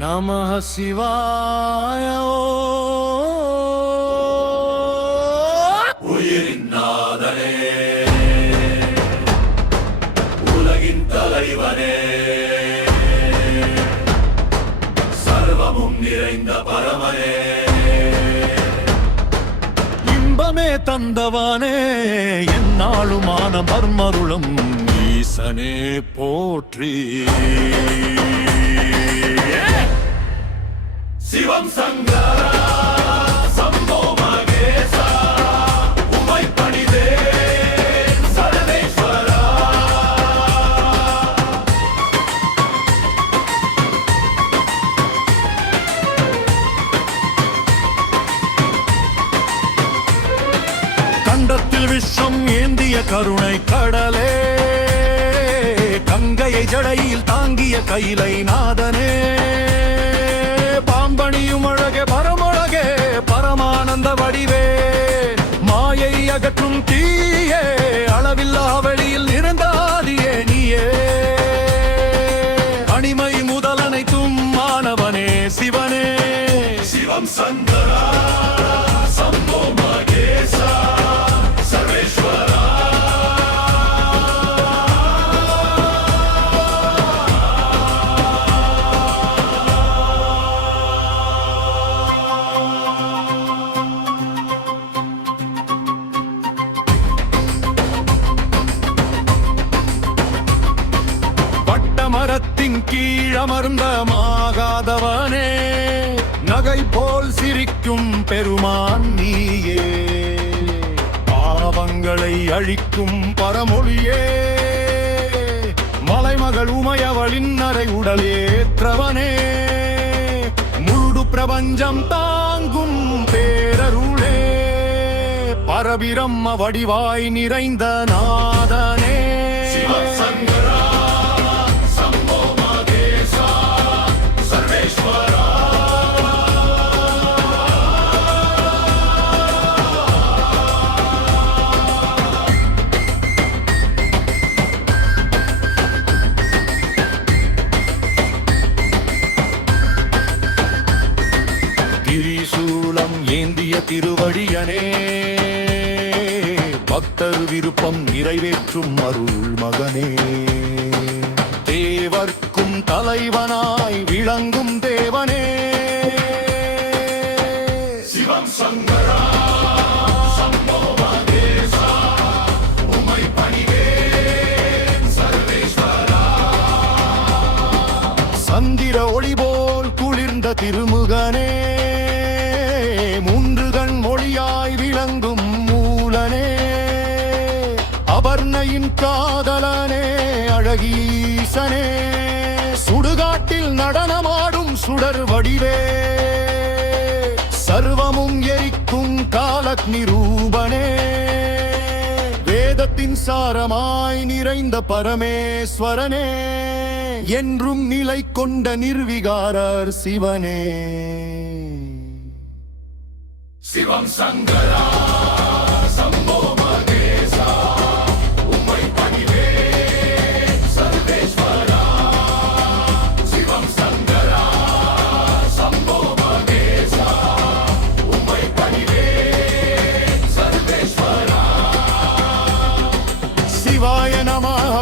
நமः சிவாய. உயிரின் நாதனே, உலகின் தலைவனே, சர்வமும் நிறைந்த பரமனே, இன்பமே தந்தவனே, என்னாலுமான மர்மருளும் ஈசனே போற்றி. சிவம் சங்கரா சம்போ மகேசா, உமை பணிதேன் சர்வேஸ்வரா. கண்டத்தில் விஷம் ஏந்திய கருணை கடலே, கங்கையை ஜடையில் தாங்கிய கைலை நாதனே, பாம்பணியும் அழகே பரமழகே பரமானந்த வடிவே, மாயை அகற்றும் தீயே, அளவில்லா வெளியில் நிறைந்தாதியே நீயே, அணிமை முதல் அனைத்தும் மாணவனே சிவனே. சிவம் சங்கரா சம்போ மகேசா சர்வேஸ்வரா. மரத்தின் கீழமர்ந்த மாகாதவனே, நகை போல் சிரிக்கும் பெருமான் நீயே, பாவங்களை அழிக்கும் பரமொழியே, மலைமகள் உமையவளின் அறை உடலேற்றவனே, முழு பிரபஞ்சம் தாங்கும் பேரருளே, பரபிரம்ம வடிவாய் நிறைந்த நாதனே. திரிசூலம் ஏந்திய திருவடியனே, பக்தர் விருப்பம் நிறைவேற்றும் அருள் மகனே, தேவர்க்கும் தலைவனாய் விளங்கும் தேவனே. சிவம் சங்கரா சம்போ மகேசா, உமை பணிதேன் சர்வேஸ்வரா. சந்திர ஒளி போல் குளிர்ந்த திருமுகனே, மூன்று கண் மொழியாய் விளங்கும் மூலனே, அபர்ணையின் காதலனே அழகீசனே, சுடுகாட்டில் நடனமாடும் சுடர் வடிவே, சர்வமும் எரிக்கும் காலக்னி ரூபனே, வேதத்தின் சாரமாய் நிறைந்த பரமேஸ்வரனே, என்றும் நிலை கொண்ட நிர்விகாரர் சிவனே. சிவம் சங்கரா சம்போ மகேசா, உமை பணிதேன் சர்வேஸ்வரா. சிவம் சங்கரா சம்போ மகேசா, உமை பணிதேன் சர்வேஸ்வரா. சிவாய நமः